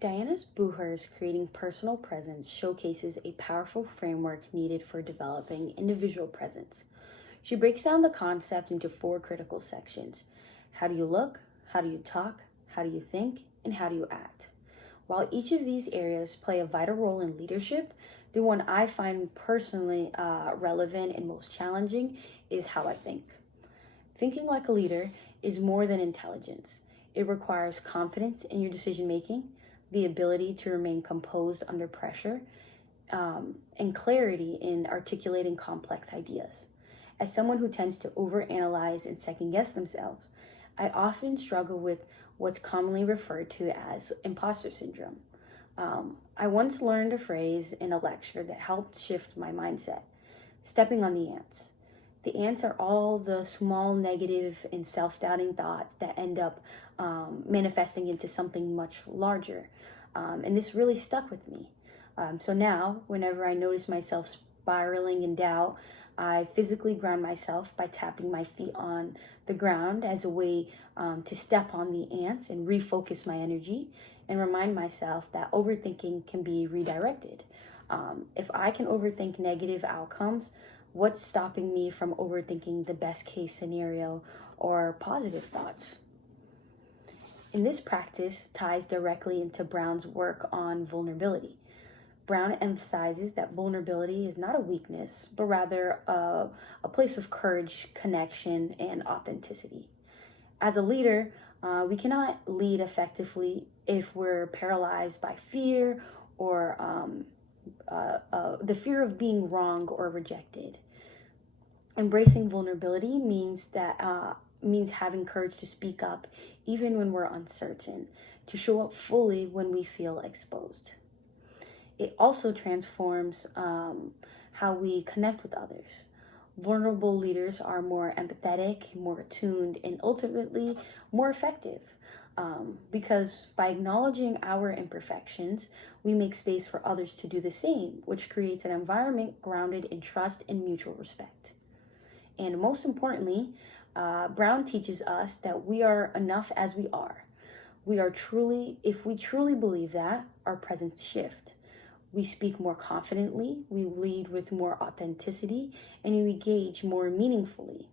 Diana's Bucher's Creating Personal Presence showcases a powerful framework needed for developing individual presence. She breaks down the concept into four critical sections. How do you look? How do you talk? How do you think? And how do you act? While each of these areas play a vital role in leadership, the one I find personally relevant and most challenging is how I think. Thinking like a leader is more than intelligence. It requires confidence in your decision making, the ability to remain composed under pressure, and clarity in articulating complex ideas. As someone who tends to overanalyze and second guess themselves, I often struggle with what's commonly referred to as imposter syndrome. I once learned a phrase in a lecture that helped shift my mindset: stepping on the ants. The ants are all the small negative and self-doubting thoughts that end up manifesting into something much larger. And this really stuck with me. So now, whenever I notice myself spiraling in doubt, I physically ground myself by tapping my feet on the ground as a way to step on the ants and refocus my energy and remind myself that overthinking can be redirected. If I can overthink negative outcomes, what's stopping me from overthinking the best case scenario or positive thoughts? In this practice ties directly into Brown's work on vulnerability. Brown emphasizes that vulnerability is not a weakness, but rather a place of courage, connection, and authenticity. As a leader, we cannot lead effectively if we're paralyzed by fear or the fear of being wrong or rejected. Embracing vulnerability means having courage to speak up even when we're uncertain, to show up fully when we feel exposed. It also transforms how we connect with others. Vulnerable leaders are more empathetic, more attuned, and ultimately more effective. Because by acknowledging our imperfections, we make space for others to do the same, which creates an environment grounded in trust and mutual respect. And most importantly, Brown teaches us that we are enough as we are. If we truly believe that, our presence shift. We speak more confidently, we lead with more authenticity, and we engage more meaningfully.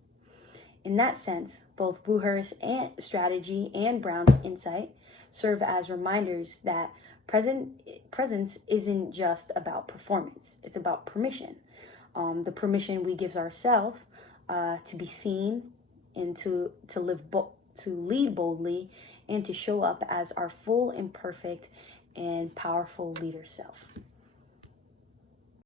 In that sense, both Bucher's strategy and Brown's insight serve as reminders that presence isn't just about performance, it's about permission. The permission we give ourselves to be seen and to lead boldly and to show up as our full, imperfect, and powerful leader self.